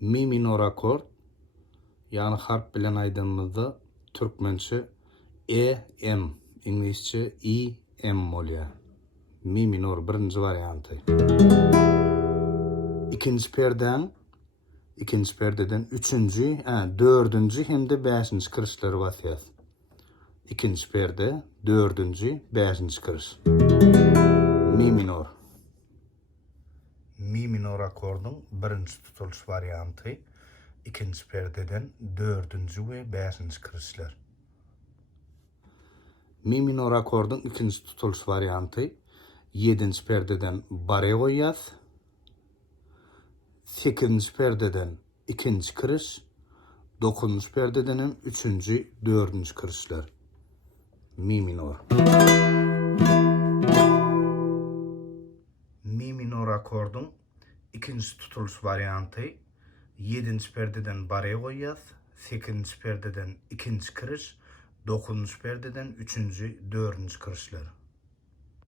Mi minor akord, yani harp bilen aydığımızda Türkmençe E-M, İngilizce E-M bolýar. Mi minor birinci variantı. İkinci perdeden üçüncü, dördüncü hem de beşinci kırışları basýar. İkinci perde, dördüncü, beşinci kırış. Mi minor. Mi minor akordun birinci tutuluş variantı. İkinci perdeden dördüncü ve beşinci kırışlar. Mi minor akordun ikinci tutuluş variantı. Yedinci perdeden bare goýýas. Sekizinci perdeden ikinci kırış. Dokuzuncu perdeden üçüncü, dördüncü kırışlar. Mi minor. Mi minor akordun ikinci tutuluş variantı. Yedinci perdeden bare goýýas. Sekizinci perdeden ikinci kırış. Dokuzuncu perdeden üçüncü, dördüncü kırışlar.